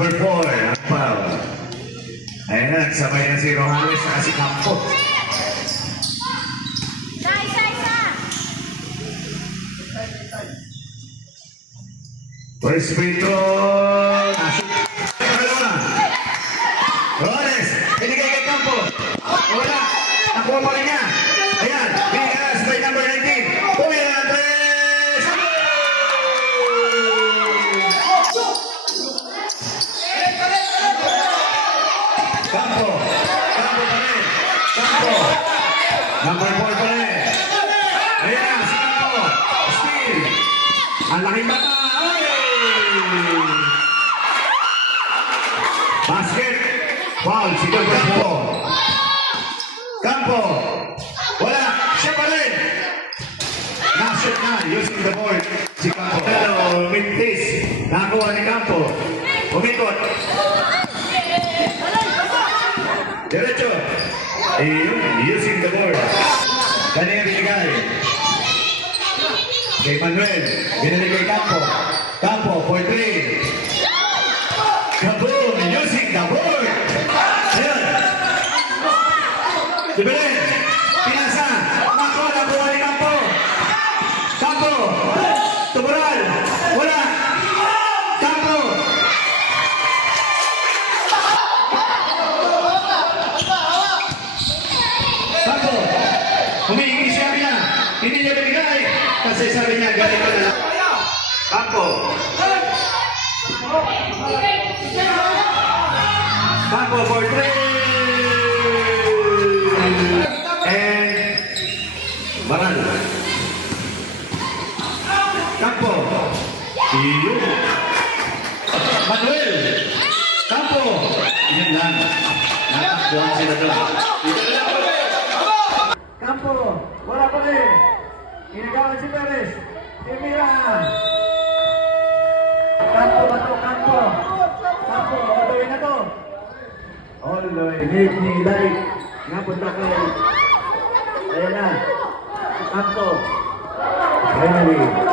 Number 4, ang foul. Ayan na, sabay na si Rojales na si Campo. First free throw. Rojales, binigay kay Campo. Wala, nakuha pa rin niya. Ayan, binigay by number 19. Pumila ng 3. Campo pa rin. Campo. Number 4 pa rin. Ayan, si Campo. Steal. Ang laking bata. Basket. Foul, si number 4. Campo. Wala. Siya pa rin. Na-shoot na. Using the board. Si Campo. Pero, mintis. Nakuha ni Campo. Umikot. Diretso. Using the board. Kanina binigay. Kay Manuel. Binigay kay Campo. Campo for 3. Kaboom! Using the board. Ayan. Dibirin. Pinasa. Mako na buha ni Campo. Campo. Tumural. Wala. Campo. Campo. Humihingi siya niya. Hindi niya binigay. Kasi sabi niya, galing ka na. Campo. Campo for 3. And Baral. Campo. Iyo. Manuel. Campo. Yan lang. Nakakuha sila doon. Campo. Wala pa rin. Ginagawa si Perez. Si Mira. Campo ba ito? Campo. Campo. All the way na to. All the way. Ni Light. Nga punta kayo. Ayan na. Campo. Finally.